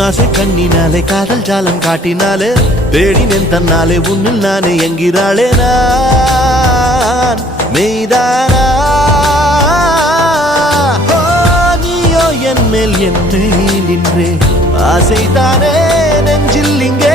உன்னாசை கண்ணினாலே காதல் ஜாலம் காட்டினாலே தேடினேன் தன்னாலே உன்னில் நானே என்கிறாளே நான் மெய்தானா என் மேல் என்னை நின்றே ஆசைதானே நெஞ்சில் இங்கே